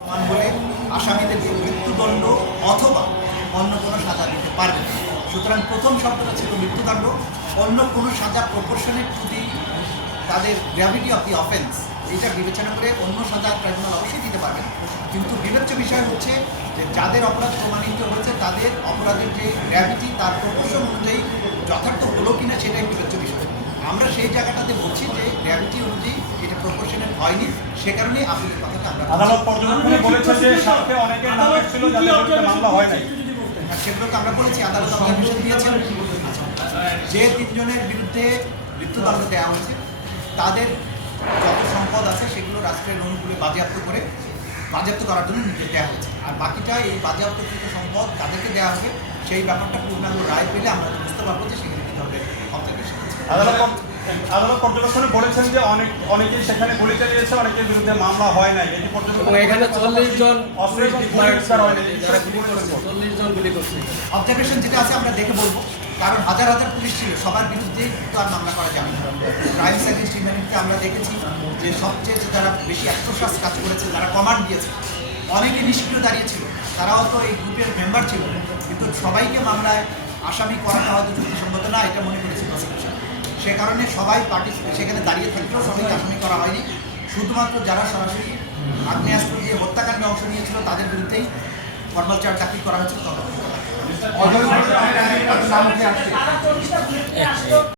প্রমাণ বলে আসামিদেরকে মৃত্যুদণ্ড অথবা অন্য কোনো সাজা দিতে পারবে সুতরাং প্রথম শব্দটা ছিল মৃত্যুদণ্ড, অন্য কোনো সাজা প্রপোর্শনেট টু দি তাদের গ্র্যাভিটি অফ দি অফেন্স এটা বিবেচনা করে অন্য সাজা ট্রাইব্যুনাল অবশ্যই দিতে পারবেন কিন্তু বিবেচ্য বিষয় হচ্ছে যে যাদের অপরাধ প্রমাণিত হয়েছে, তাদের অপরাধের যে গ্র্যাভিটি তার প্রপোর্শন অনুযায়ী যথার্থ হলো কিনা সেটাই বিবেচ্য বিষয়। আমরা সেই জায়গাটাতে বলছি যে গ্র্যাভিটি অনুযায়ী এটা প্রপোর্শনের হয়নি সে কারণেই আপনাদের কথাটা আমরা আদালত পর্যবেক্ষণে বলেছে যে সাথে অনেকের নাম ছিল যাদের বিরুদ্ধে মামলা হয় নাই। আর সেগুলো তো আমরা বলেছি আদালত অবজারভেশন দিয়েছেন। যে তিনজনের বিরুদ্ধে মৃত্যুদণ্ড দেওয়া হয়েছে তাদের যত সম্পদ আছে সেগুলো রাষ্ট্রের অনুকূলে বাজেয়াপ্ত করে বাজেয়াপ্ত করার জন্য নির্দেশ দেওয়া হয়েছে। আর বাকিটা এই বাজেয়াপ্তকৃত সম্পদ তাদেরকে দেওয়া হবে সেই ব্যাপারটা পূর্ণাঙ্গ রায় পেলে আমরা বুঝতে পারব যে সেখানে কী ধরনের অবজারভেশন আছে আদালত পর- পর্যবেক্ষণে বলেছেন যে অনেক অনেকেই সেখানে গুলি চালিয়েছে অনেকের বিরুদ্ধে মামলা হয় নাই। এটি পর্যবেক্ষণ এখানে চল্লিশ জন চল্লিশ জন গুলি করছে অবজারভেশন যেটা আছে আমরা দেখে বলব কারণ হাজার হাজার পুলিশ ছিল সবার বিরুদ্ধেই তো আর মামলা করা যাবে না। ক্রাইম সার্ভিস হিউম্যানিটিতে আমরা দেখেছি যে সবচেয়ে যে যারা বেশি অ্যাক্টোসাস কাজ করেছে যারা কমান্ড দিয়েছে অনেকে নিষ্ক্রিয় দাঁড়িয়েছিল তারাও তো এই গ্রুপের মেম্বার ছিল। কিন্তু সবাইকে মামলায় আসামি করাটা হয়তো যুক্তিসঙ্গত না এটা মনে করেছে সে কারণে সবাই পার্টি সেখানে দাঁড়িয়ে থাকলেও সবাই আসামি করা হয়নি। শুধুমাত্র যারা সরাসরি আগ্নেয়াস্ত্র দিয়ে হত্যাকাণ্ডে অংশ নিয়েছিল তাদের বিরুদ্ধেই ফর্মাল চার্জ দাখিল করা হয়েছিল। তদন্ত